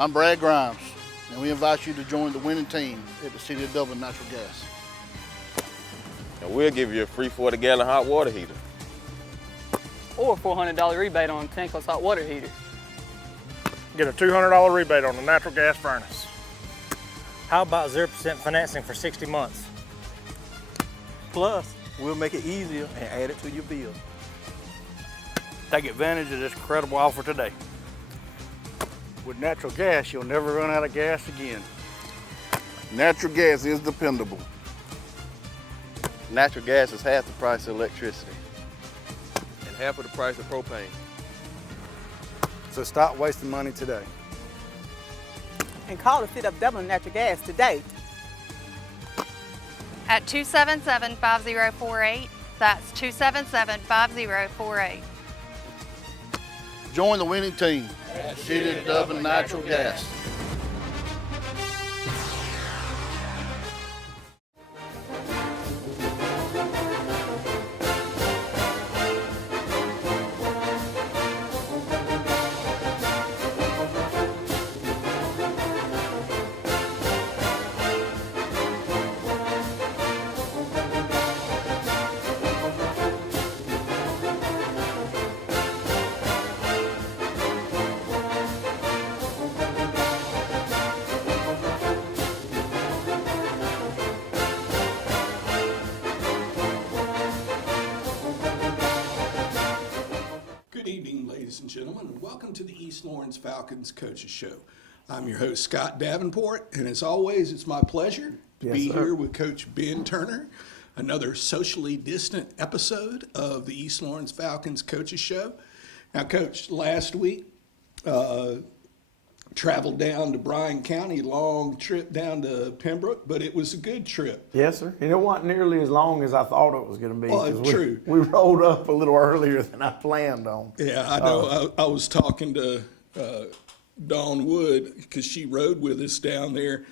I'm Brad Grimes, and we invite you to join the winning team at the City of Dublin Natural Gas. And we'll give you a free 40-gallon hot water heater. Or a $400 rebate on a tankless hot water heater. Get a $200 rebate on the natural gas furnace. How about 0% financing for 60 months? Plus, we'll make it easier and add it to your bill. Take advantage of this incredible offer today. With natural gas, you'll never run out of gas again. Natural gas is dependable. Natural gas is half the price of electricity. And half of the price of propane. So stop wasting money today. And call the City of Dublin Natural Gas today. At 277-5048. That's 277-5048. Join the winning team at City of Dublin Natural Gas. Good evening, ladies and gentlemen, and welcome to the East Lawrence Falcons Coaches Show. I'm your host, Scott Davenport, and as always, it's my pleasure to be here with Coach Ben Turner, another socially distant episode of the East Lawrence Falcons Coaches Show. Now, Coach, last week, traveled down to Bryan County, long trip down to Pembroke, but it was a good trip. Yes, sir. And it wasn't nearly as long as I thought it was going to be. Well, true. We rolled up a little earlier than I planned on. Yeah, I know. I was talking to Dawn Wood because she rode with us down there,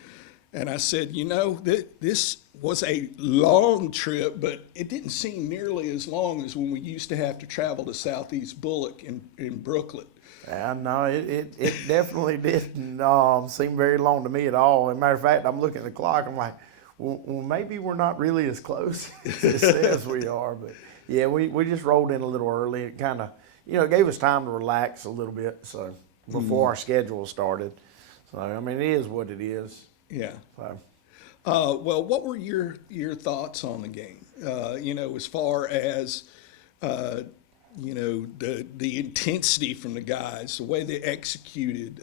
and I said, you know, this was a long trip, but it didn't seem nearly as long as when we used to have to travel to Southeast Bullock in Brooklyn. No, it definitely didn't seem very long to me at all. As a matter of fact, I'm looking at the clock. I'm like, well, maybe we're not really as close as it says we are. But yeah, we just rolled in a little early. It kind of, it gave us time to relax a little bit. So before our schedule started. So I mean, it is what it is. Yeah. So. Well, what were your thoughts on the game? As far as the intensity from the guys, the way they executed,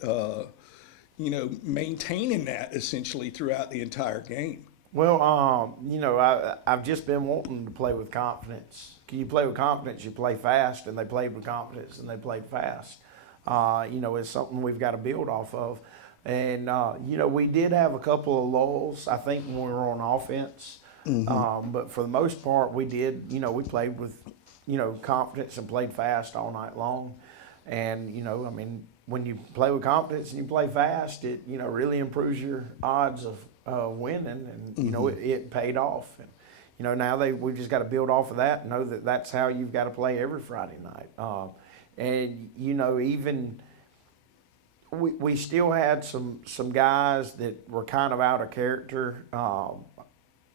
maintaining that essentially throughout the entire game. Well, I've just been wanting to play with confidence. Can you play with confidence? You play fast, and they played with confidence, and they played fast. It's something we've got to build off of. And, we did have a couple of lulls, I think, when we were on offense. Mm-hmm. But for the most part, we did, we played with confidence and played fast all night long. And, when you play with confidence and you play fast, it, really improves your odds of winning. And, it paid off. And, now we've just got to build off of that and know that that's how you've got to play every Friday night. Even we still had some guys that were kind of out of character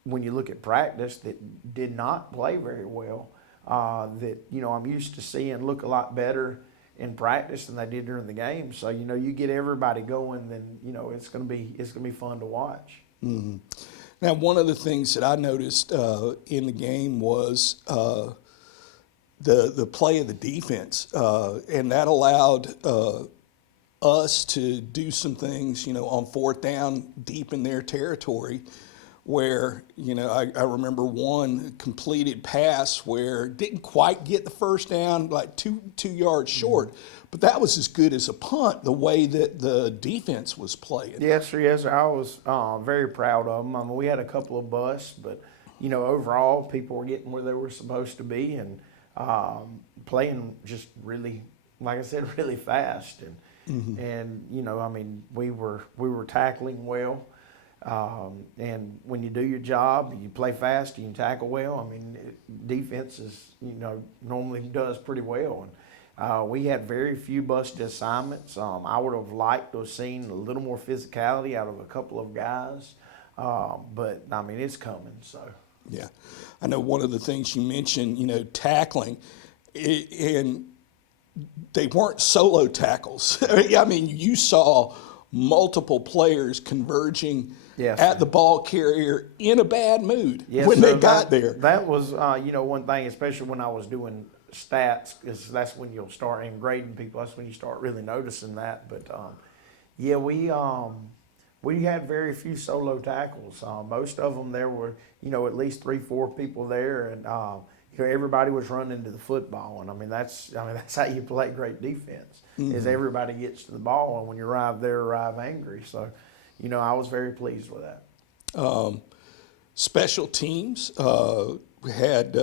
when you look at practice that did not play very well. That I'm used to seeing look a lot better in practice than they did during the game. So you get everybody going, then it's gonna be fun to watch. Mm-hmm. Now, one of the things that I noticed in the game was the play of the defense, and that allowed us to do some things, on fourth down deep in their territory. Where, I remember one completed pass where didn't quite get the first down, like two yards short, but that was as good as a punt, the way that the defense was playing. Yes, sir. Yes, sir. I was very proud of them. I mean, we had a couple of busts, but, overall, people were getting where they were supposed to be and playing just really, like I said, really fast. And we were tackling well. And when you do your job, you play fast, you can tackle well. Defense is, normally does pretty well. We had very few busted assignments. I would have liked to have seen a little more physicality out of a couple of guys, but I mean it's coming. So Yeah, I know one of the things you mentioned, tackling, and they weren't solo tackles. I mean, you saw multiple players converging at the ball carrier in a bad mood when they got there. That was, one thing, especially when I was doing stats, because that's when you'll start grading people. That's when you start really noticing that. But we had very few solo tackles. Most of them there were, at least 3-4 people there, and everybody was running to the football. And I mean that's how you play great defense. Is everybody gets to the ball, and when you arrive there, arrive angry. So, I was very pleased with that. Special teams had,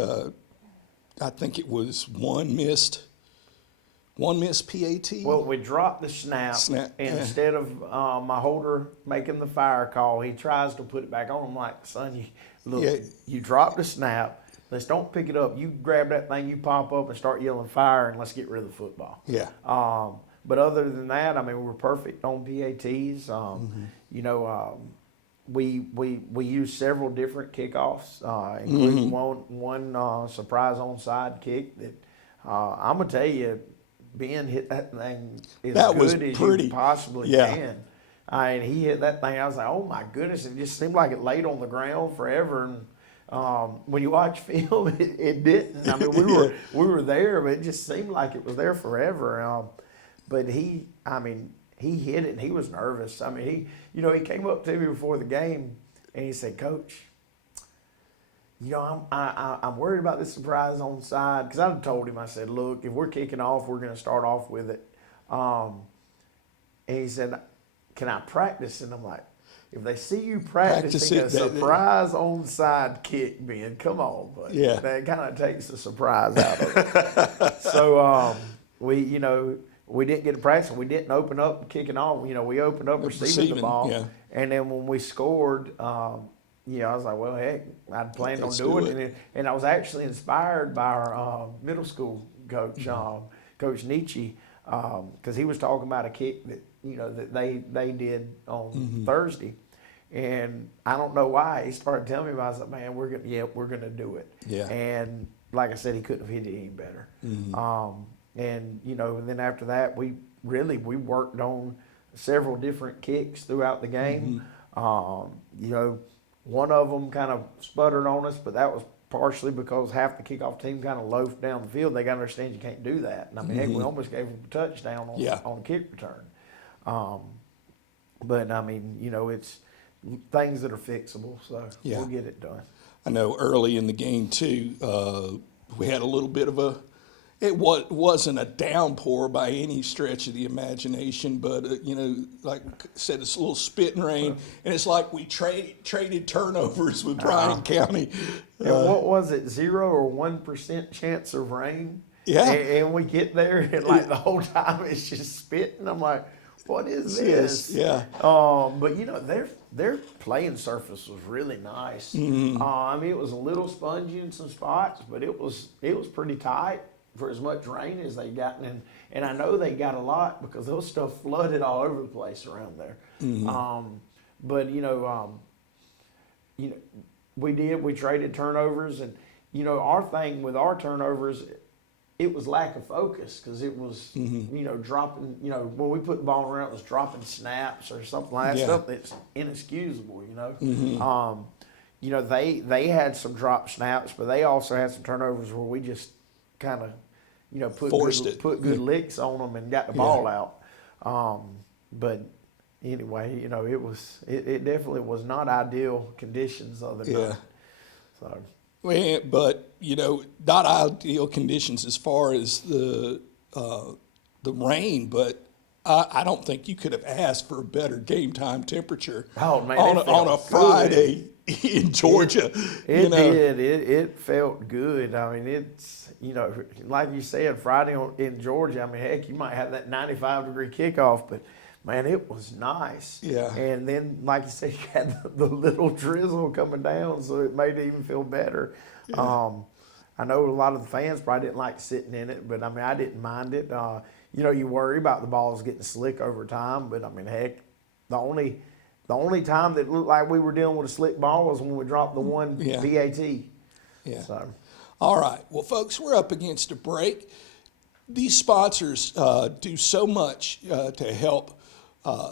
I think it was one missed PAT. Well, we dropped the snap and instead of my holder making the fire call, he tries to put it back on. I'm like, son, you dropped the snap. Let's don't pick it up. You grab that thing, you pop up and start yelling fire, and let's get rid of the football. Yeah. But other than that, I mean, we were perfect on PATs. We used several different kickoffs, including one surprise onside kick that I'm gonna tell you, Ben hit that thing as good as you possibly can. And he hit that thing. I was like, oh my goodness! It just seemed like it laid on the ground forever. And when you watch film, it didn't. I mean, we were there, but it just seemed like it was there forever. But he hit it, and he was nervous. I mean, he came up to me before the game, and he said, Coach, I'm worried about this surprise onside, because I told him, I said, look, if we're kicking off, we're going to start off with it. And he said, can I practice? And I'm like, if they see you practicing a surprise onside kick, Ben, come on, buddy. Yeah. That kind of takes the surprise out of it. So we didn't get to practice. We didn't open up kicking off. We opened up receiving the ball. Yeah. And then when we scored, I was like, well, heck, I'd planned on doing it. And I was actually inspired by our middle school coach, Coach Nietzsche, because he was talking about a kick that, that they did on Thursday. And I don't know why. He started telling me about it. I was like, man, we're going to do it. Yeah. And like I said, he couldn't have hit it any better. And then after that, we worked on several different kicks throughout the game. One of them kind of sputtered on us, but that was partially because half the kickoff team kind of loafed down the field. They got to understand you can't do that. And I mean, heck, we almost gave them a touchdown on kick return. But I mean, it's things that are fixable, so we'll get it done. I know early in the game too, we had a little bit of it wasn't a downpour by any stretch of the imagination, but like I said, it's a little spitting rain, and it's like we traded turnovers with Bryan County. And what was it, 0 or 1% chance of rain? Yeah. And we get there, and like the whole time it's just spitting. I'm like, what is this? Yeah. But their playing surface was really nice. I mean, it was a little spongy in some spots, but it was pretty tight for as much rain as they got. And I know they got a lot because those stuff flooded all over the place around there. We traded turnovers, and our thing with our turnovers, it was lack of focus, because it was dropping, when we put the ball around, it was dropping snaps or something like that, stuff that's inexcusable. They had some drop snaps, but they also had some turnovers where we just kind of put good licks on them and got the ball out. But anyway, it definitely was not ideal conditions other than that. So. Well, but not ideal conditions as far as the rain, but I don't think you could have asked for a better game time temperature on a Friday in Georgia. It did. It felt good. I mean, it's like you said, Friday in Georgia. I mean, heck, you might have that 95-degree kickoff, but man, it was nice. Yeah. And then, like you said, you had the little drizzle coming down, so it made it even feel better. Yeah. I know a lot of the fans probably didn't like sitting in it, but I mean, I didn't mind it. You know, you worry about the balls getting slick over time, but I mean, heck, the only time that looked like we were dealing with a slick ball was when we dropped the one BAT. Yeah. So. All right. Well, folks, we're up against a break. These sponsors do so much to help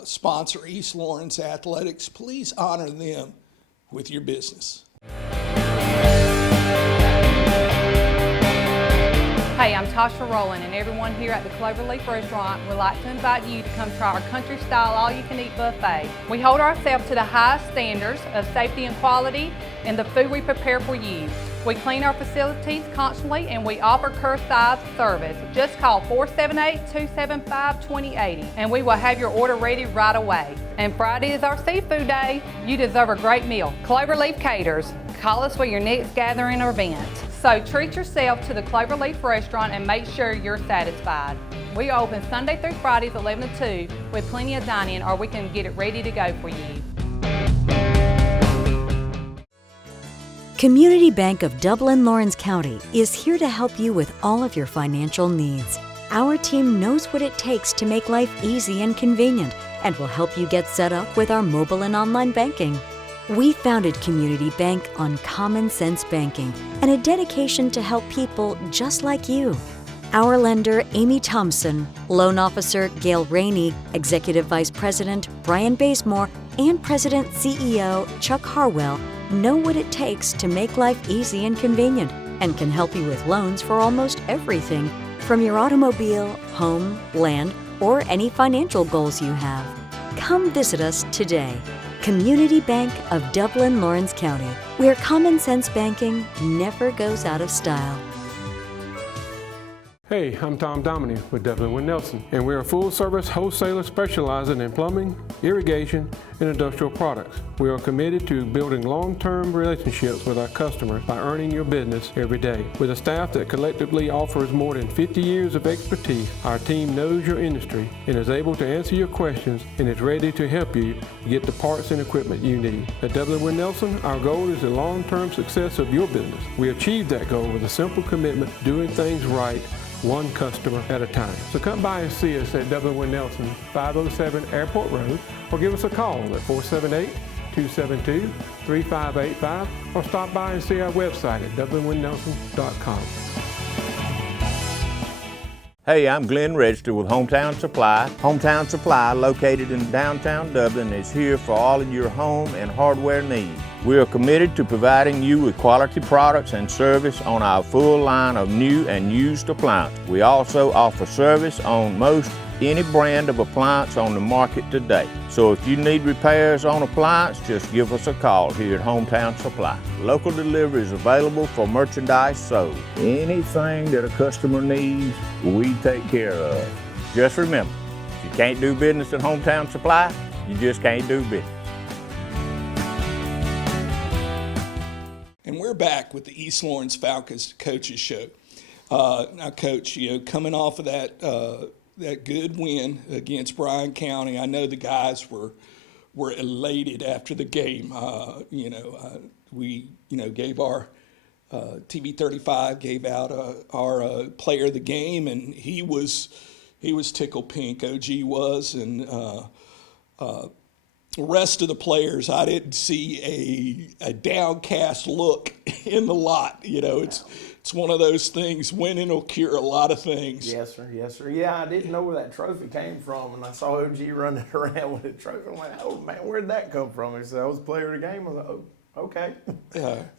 sponsor East Lawrence athletics. Please honor them with your business. Hey, I'm Tasha Rowland, and everyone here at the Cloverleaf Restaurant would like to invite you to come try our country-style all-you-can-eat buffet. We hold ourselves to the highest standards of safety and quality in the food we prepare for you. We clean our facilities constantly, and we offer curbside service. Just call 478-275-2080, and we will have your order ready right away. And Friday is our seafood day. You deserve a great meal. Cloverleaf Caters. Call us for your next gathering or event. So treat yourself to the Cloverleaf Restaurant and make sure you're satisfied. We are open Sunday through Fridays 11 to 2 with plenty of dining, or we can get it ready to go for you. Community Bank of Dublin-Lawrence County is here to help you with all of your financial needs. Our team knows what it takes to make life easy and convenient and will help you get set up with our mobile and online banking. We founded Community Bank on common sense banking and a dedication to help people just like you. Our lender, Amy Thompson, loan officer, Gail Rainey, Executive Vice President, Brian Bazemore, and President CEO, Chuck Harwell, know what it takes to make life easy and convenient and can help you with loans for almost everything from your automobile, home, land, or any financial goals you have. Come visit us today. Community Bank of Dublin-Lawrence County, where common sense banking never goes out of style. Hey, I'm Tom Dominy with Dublin Wind Nelson, and we're a full-service wholesaler specializing in plumbing, irrigation, and industrial products. We are committed to building long-term relationships with our customers by earning your business every day. With a staff that collectively offers more than 50 years of expertise, our team knows your industry and is able to answer your questions and is ready to help you get the parts and equipment you need. At Dublin Wind Nelson, our goal is the long-term success of your business. We achieve that goal with a simple commitment, doing things right, one customer at a time. So come by and see us at Dublin Wind Nelson, 507 Airport Road, or give us a call at 478-272-3585, or stop by and see our website at dublinwindnelson.com. Hey, I'm Glenn Register with Hometown Supply. Hometown Supply, located in downtown Dublin, is here for all of your home and hardware needs. We are committed to providing you with quality products and service on our full line of new and used appliances. We also offer service on most any brand of appliance on the market today. So if you need repairs on appliance, just give us a call here at Hometown Supply. Local delivery is available for merchandise sold. Anything that a customer needs, we take care of. Just remember, if you can't do business at Hometown Supply, you just can't do business. And we're back with the East Lawrence Falcons Coaches Show. Now, Coach, coming off of that good win against Bryan County, I know the guys were elated after the game. We gave our TV35 gave out our player of the game, and he was tickled pink. OG was, and the rest of the players, I didn't see a downcast look in the lot. It's one of those things. Winning will cure a lot of things. Yes, sir. Yes, sir. Yeah, I didn't know where that trophy came from, and I saw OG running around with a trophy. I'm like, oh man, where'd that come from? He said, I was player of the game. I was like, oh, okay.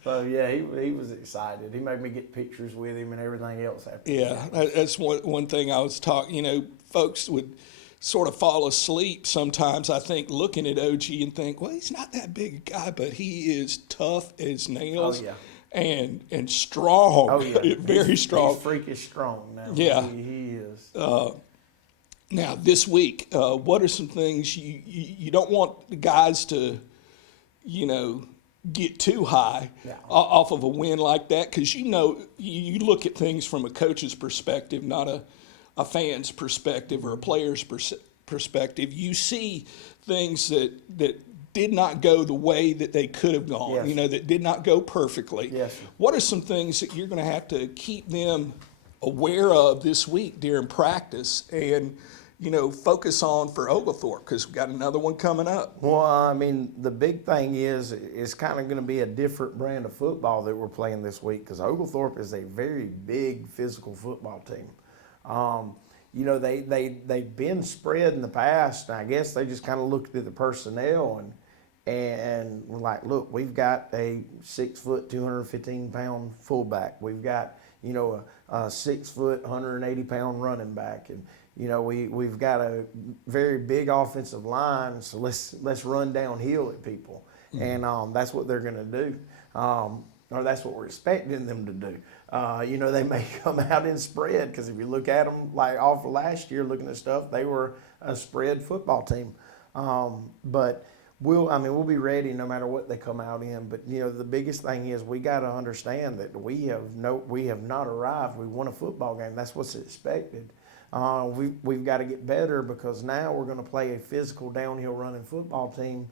So yeah, he was excited. He made me get pictures with him and everything else after. Yeah, that's one thing I was talking. Folks would sort of fall asleep sometimes, I think, looking at OG and think, well, he's not that big a guy, but he is tough as nails. Oh, yeah. And strong. Oh, yeah. Very strong. He's freakish strong now. Yeah. He is. Now, this week, what are some things you don't want the guys to, get too high off of a win like that? Because, you look at things from a coach's perspective, not a fan's perspective or a player's perspective. You see things that did not go the way that they could have gone, Yes. you know, that did not go perfectly. Yes, sir. What are some things that you're going to have to keep them aware of this week during practice and, you know, focus on for Oglethorpe, because we've got another one coming up? Well, I mean, the big thing is it's kind of going to be a different brand of football that we're playing this week, because Oglethorpe is a very big physical football team. You know, they've been spread in the past, and I guess they just kind of looked at the personnel and were like, look, we've got a 6 foot, 215 pound fullback. We've got, you know, a 6 foot, 180 pound running back, and you know, we've got a very big offensive line, so let's run downhill at people, and that's what they're going to do, or that's what we're expecting them to do. You know, they may come out in spread, because if you look at them like off of last year, looking at stuff, they were a spread football team. But we'll be ready no matter what they come out in. But you know, the biggest thing is we got to understand that we have not arrived. We won a football game. That's what's expected. We've got to get better, because now we're going to play a physical downhill running football team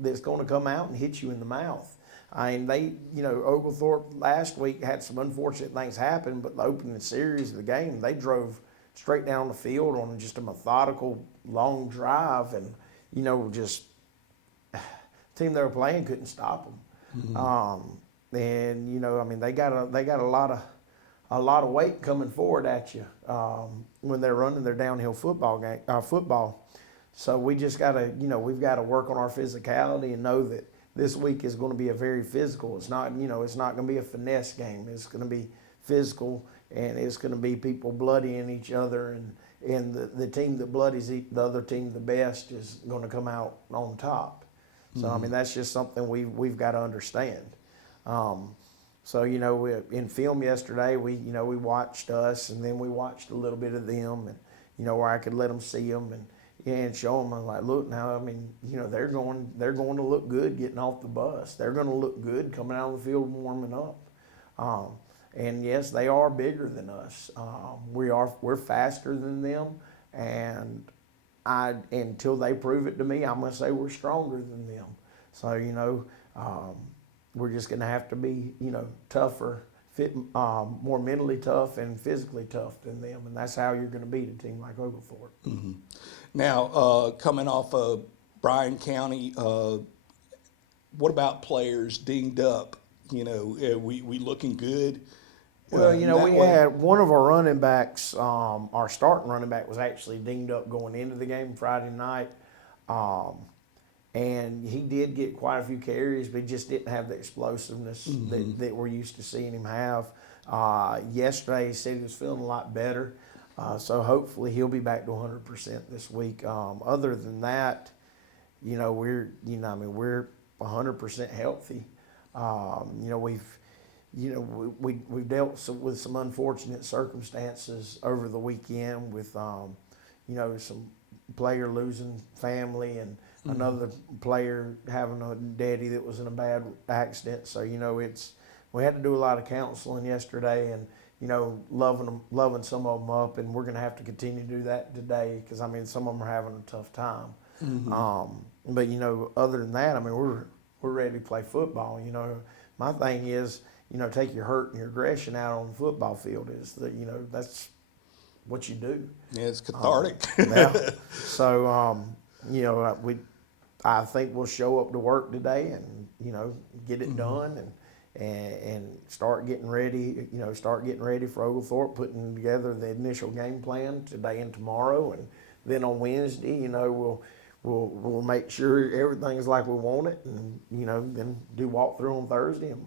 that's going to come out and hit you in the mouth. I mean, Oglethorpe last week had some unfortunate things happen, but the opening series of the game, they drove straight down the field on just a methodical long drive, and you know, just the team they were playing couldn't stop them. And you know, I mean, they got a lot of weight coming forward at you when they're running their downhill football. So we just got to, you know, we've got to work on our physicality and know that this week is going to be a very physical. It's not, you know, it's not going to be a finesse game. It's going to be physical, and it's going to be people bloodying each other, and the team that bloodies the other team the best is going to come out on top. So I mean, that's just something we've got to understand. So you know, in film yesterday, we watched us, and then we watched a little bit of them, and you know, where I could let them see them and show them. I'm like, look, now, I mean, you know, they're going to look good getting off the bus. They're going to look good coming out of the field warming up. And yes, they are bigger than us. We're faster than them, and until they prove it to me, I'm going to say we're stronger than them. So you know, we're just going to have to be, you know, tougher, more mentally tough and physically tough than them, and that's how you're going to beat a team like Oglethorpe. Mm-hmm. Now, coming off of Bryan County, what about players dinged up? You know, we looking good? Well, you know, we had one of our running backs, our starting running back was actually dinged up going into the game Friday night. And he did get quite a few carries, but he just didn't have the explosiveness that we're used to seeing him have. Yesterday, he said he was feeling a lot better. So hopefully he'll be back to 100% this week. Other than that, you know, we're 100% healthy. You know, we've dealt with some unfortunate circumstances over the weekend with, you know, some player losing family and another player having a daddy that was in a bad accident. So, you know, we had to do a lot of counseling yesterday, and you know, loving some of them up, and we're going to have to continue to do that today, because I mean, some of them are having a tough time. But you know, other than that, I mean, we're ready to play football. You know, my thing is, you know, take your hurt and your aggression out on the football field. Is that, you know, that's what you do. Yeah, it's cathartic. Yeah. So you know, I think we'll show up to work today and, you know, get it done and start getting ready, you know, for Oglethorpe, putting together the initial game plan today and tomorrow. And then on Wednesday, you know, we'll make sure everything's like we want it, and, you know, then do walkthrough on Thursday and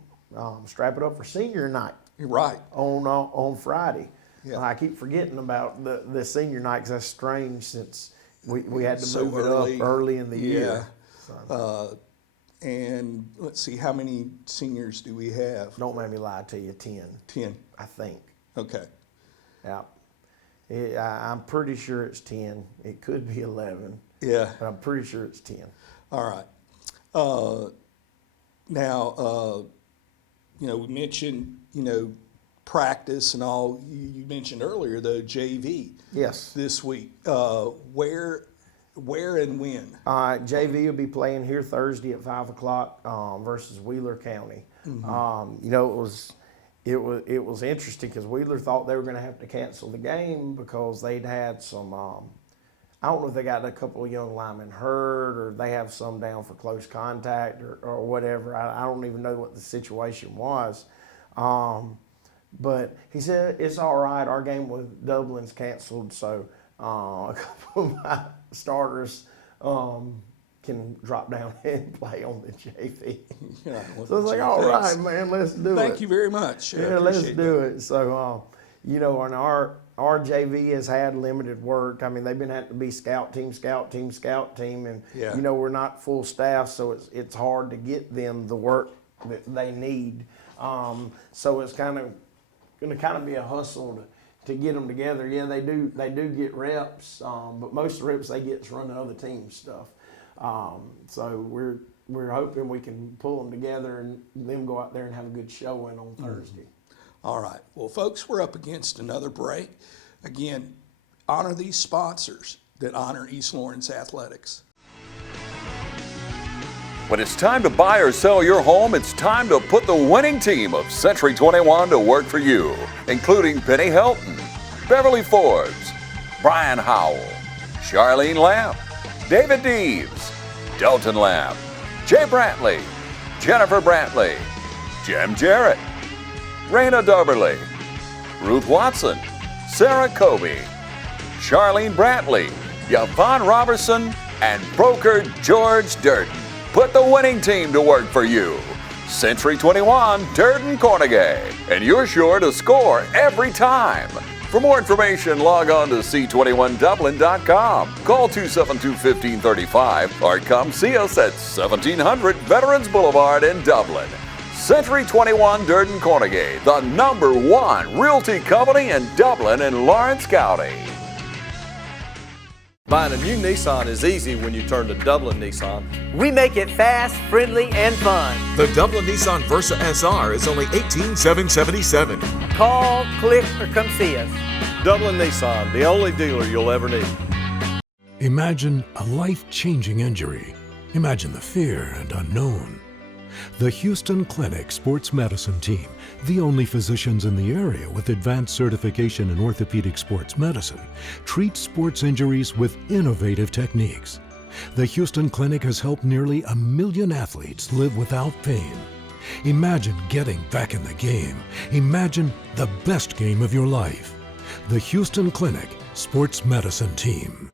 strap it up for senior night. Right. On Friday. Yeah. I keep forgetting about the senior night, because that's strange, since we had to So move it up early in the year. So. And let's see, how many seniors do we have? Don't make me lie to you, 10. 10. I think. Okay. Yeah. I'm pretty sure it's 10. It could be 11. Yeah. But I'm pretty sure it's 10. All right. Now, you know, we mentioned, you know, practice and all. You mentioned earlier the JV. Yes. This week. Where and when? JV will be playing here Thursday at 5 o'clock versus Wheeler County. You know, it was interesting because Wheeler thought they were going to have to cancel the game because they'd had some. I don't know if they got a couple of young linemen hurt or they have some down for close contact or whatever. I don't even know what the situation was. But he said, it's all right. Our game with Dublin's canceled, so a couple of my starters can drop down and play on the JV. Yeah, well, So it's like, all right, man, let's do it. Thank you very much. Yeah, let's do it. So, you know, and our JV has had limited work. I mean, they've been having to be scout team, and Yeah. you know, we're not full staff, so it's hard to get them the work that they need. So it's going to be a hustle to get them together. Yeah, they do get reps, but most of the reps they get is running other team stuff. So we're hoping we can pull them together and them go out there and have a good showing on Thursday. All right. Well, folks, we're up against another break. Again, honor these sponsors that honor East Lawrence athletics. When it's time to buy or sell your home, it's time to put the winning team of Century 21 to work for you, including Penny Helton, Beverly Forbes, Brian Howell, Charlene Lamb, David Deeves, Delton Lamb, Jay Brantley, Jennifer Brantley, Jim Jarrett, Raina Dubberly, Ruth Watson, Sarah Kobe, Charlene Brantley, Yvonne Robertson, and broker George Durden. Put the winning team to work for you. Century 21, Durden Cornegay, and you're sure to score every time. For more information, log on to c21dublin.com. Call 272-1535 or come see us at 1700 Veterans Boulevard in Dublin. Century 21 Durden Cornegay, the #1 realty company in Dublin and Lawrence County. Buying a new Nissan is easy when you turn to Dublin Nissan. We make it fast, friendly, and fun. The Dublin Nissan Versa SR is only $18,777. Call, click, or come see us. Dublin Nissan, the only dealer you'll ever need. Imagine a life-changing injury. Imagine the fear and unknown. The Houston Clinic Sports Medicine Team, the only physicians in the area with advanced certification in orthopedic sports medicine, treats sports injuries with innovative techniques. The Houston Clinic has helped nearly 1 million athletes live without pain. Imagine getting back in the game. Imagine the best game of your life. The Houston Clinic Sports Medicine Team.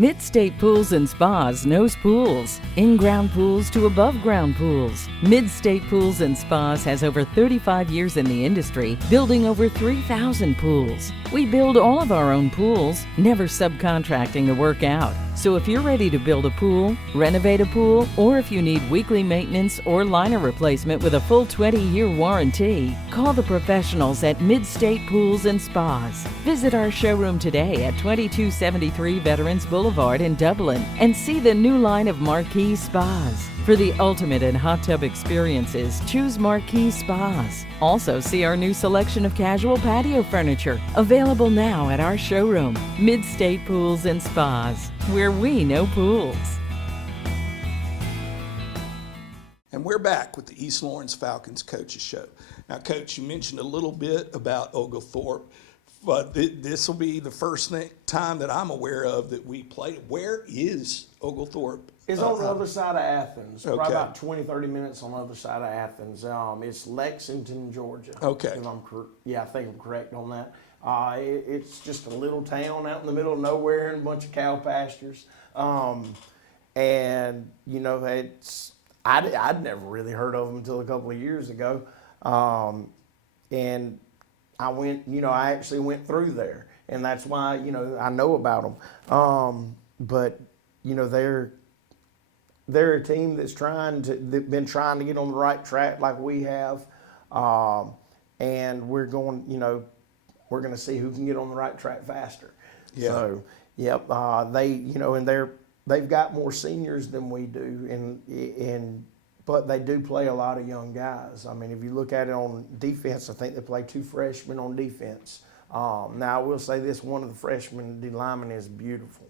Mid-State Pools and Spas knows pools, in-ground pools to above-ground pools. Mid-State Pools and Spas has over 35 years in the industry, building over 3,000 pools. We build all of our own pools, never subcontracting the work out. So if you're ready to build a pool, renovate a pool, or if you need weekly maintenance or liner replacement with a full 20-year warranty, call the professionals at Mid-State Pools and Spas. Visit our showroom today at 2273 Veterans Boulevard in Dublin and see the new line of Marquee Spas. For the ultimate in hot tub experiences, choose Marquee Spas. Also see our new selection of casual patio furniture, available now at our showroom, Mid-State Pools and Spas, where we know pools. And we're back with the East Lawrence Falcons Coaches Show. Now, Coach, you mentioned a little bit about Oglethorpe, but this will be the first time that I'm aware of that we played. Where is Oglethorpe? It's on the other side of Athens, Okay. probably about 20, 30 minutes on the other side of Athens. It's Lexington, Georgia. Okay. If I think I'm correct on that. It's just a little town out in the middle of nowhere and a bunch of cow pastures. And, you know, I'd never really heard of them until a couple of years ago. And I actually went through there. And that's why, I know about them. But, they're a team that's they've been trying to get on the right track like we have. And we're going to see who can get on the right track faster. Yeah. So, yep, they've got more seniors than we do, but they do play a lot of young guys. I mean, if you look at it on defense, I think they play 2 freshmen on defense. Now, I will say this, one of the freshmen, D lineman, is beautiful.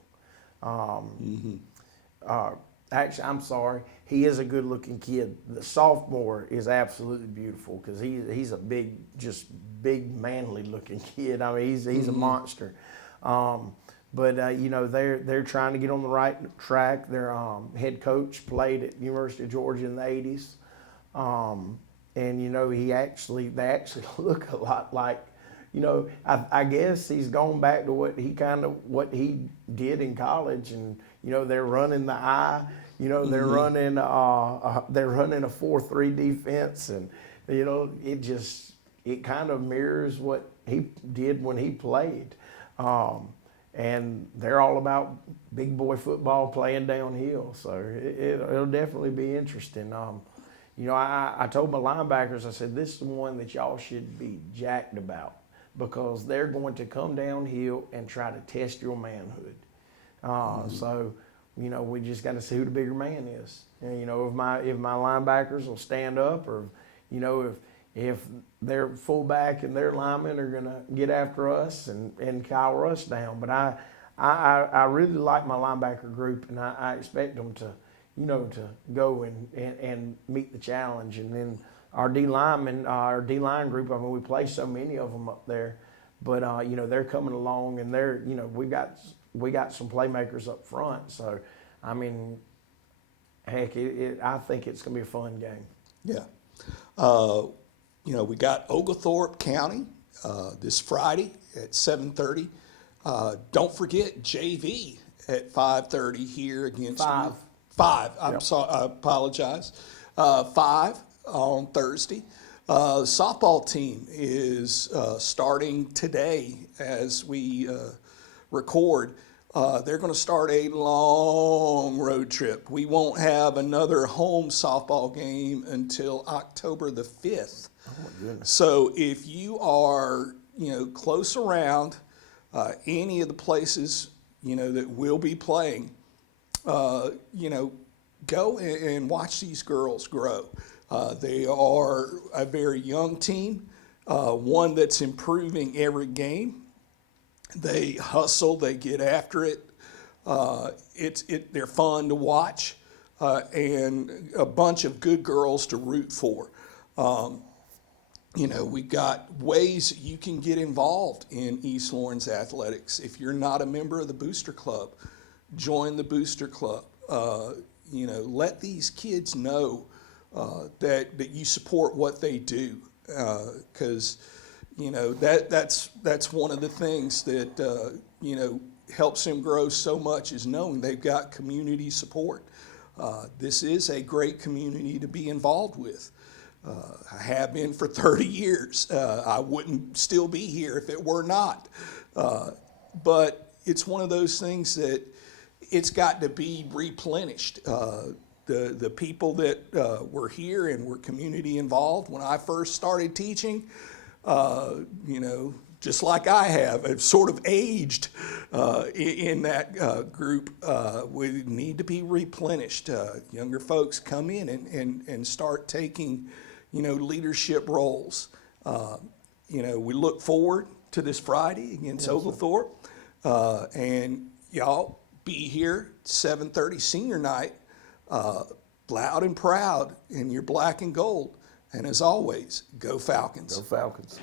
Actually, I'm sorry. He is a good-looking kid. The sophomore is absolutely beautiful because he's a big, just big, manly-looking kid. I mean, he's a monster. You know, they're trying to get on the right track. Their head coach played at University of Georgia in the '80s, and you know, they actually look a lot like. You know, I guess he's gone back to what he did in college, and you know, they're running the I. You know, they're running a 4-3 defense, and you know, it kind of mirrors what he did when he played. And they're all about big boy football playing downhill, so it'll definitely be interesting. You know, I told my linebackers, I said, this is the one that y'all should be jacked about, because they're going to come downhill and try to test your manhood. So, you know, we just got to see who the bigger man is. And, you know, if my linebackers will stand up, or, you know, if their fullback and their linemen are going to get after us and cower us down. But I really like my linebacker group, and I expect them to, you know, to go and meet the challenge. And then our D-line group, I mean, we play so many of them up there, but, you know, they're coming along, and they're, you know, we got some playmakers up front. So, I mean, heck, I think it's going to be a fun game. Yeah. You know, we got Oglethorpe County this Friday at 7:30. Don't forget JV at 5:30 here against 5. I'm sorry, I apologize. 5 on Thursday. Softball team is starting today as we record. They're going to start a long road trip. We won't have another home softball game until October the 5th. Oh my goodness. So if you are, you know, close around any of the places, you know, that will be playing, you know, go and watch these girls grow. They are a very young team, one that's improving every game. They hustle, they get after it. They're fun to watch, and a bunch of good girls to root for. You know, we got ways you can get involved in East Lawrence athletics. If you're not a member of the Booster Club, join the Booster Club. You know, let these kids know that you support what they do, because you know, that's one of the things that you know, helps them grow so much, is knowing they've got community support. This is a great community to be involved with. I have been for 30 years. I wouldn't still be here if it were not. But it's one of those things that it's got to be replenished. The people that were here and were community involved when I first started teaching, you know, just like I have sort of aged in that group. We need to be replenished. Younger folks come in and start taking, you know, leadership roles. You know, we look forward to this Friday against Oglethorpe, and y'all be here 7:30 senior night, loud and proud in your black and gold. And as always, go Falcons. Go Falcons.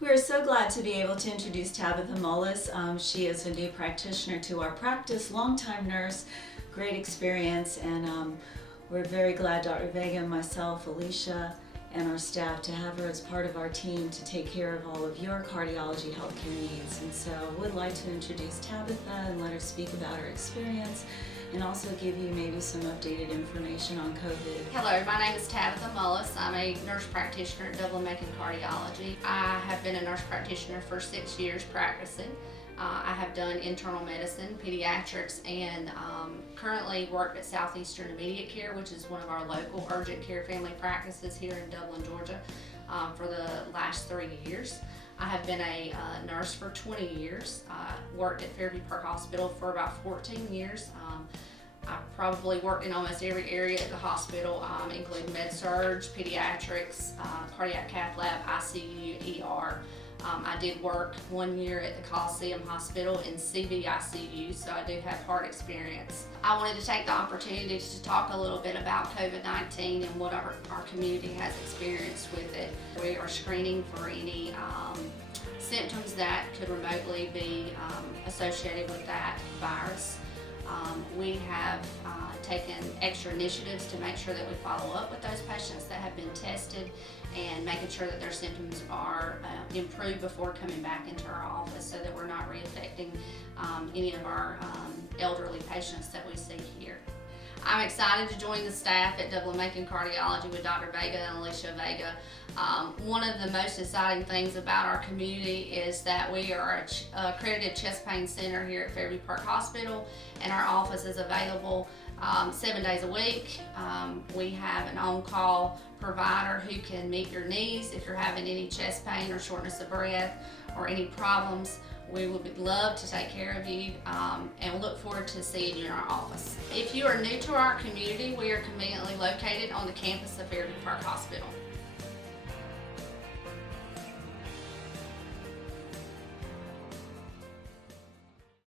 We're so glad to be able to introduce Tabitha Mullis. She is a new practitioner to our practice, longtime nurse, great experience, and we're very glad Dr. Vega and myself, Alicia, and our staff to have her as part of our team to take care of all of your cardiology healthcare needs. And so I would like to introduce Tabitha and let her speak about her experience and also give you maybe some updated information on COVID. Hello, my name is Tabitha Mullis. I'm a nurse practitioner at Dublin-Macon Cardiology. I have been a nurse practitioner for 6 years practicing. I have done internal medicine, pediatrics, and currently work at Southeastern Immediate Care, which is one of our local urgent care family practices here in Dublin, Georgia, for the last 3 years. I have been a nurse for 20 years, worked at Fairview Park Hospital for about 14 years. I probably worked in almost every area at the hospital, including med-surg, pediatrics, cardiac cath lab, ICU, ER. I did work 1 year at the Coliseum Hospital in CVICU, so I do have heart experience. I wanted to take the opportunity to talk a little bit about COVID-19 and what our community has experienced with it. We are screening for any symptoms that could remotely be associated with that virus. We have taken extra initiatives to make sure that we follow up with those patients that have been tested and making sure that their symptoms are improved before coming back into our office so that we're not reinfecting any of our elderly patients that we see here. I'm excited to join the staff at Dublin-Macon Cardiology with Dr. Vega and Alicia Vega. One of the most exciting things about our community is that we are an accredited chest pain center here at Fairview Park Hospital, and our office is available 7 days a week. We have an on-call provider who can meet your needs if you're having any chest pain or shortness of breath or any problems. We would love to take care of you and look forward to seeing you in our office. If you are new to our community, we are conveniently located on the campus of Fairview Park Hospital.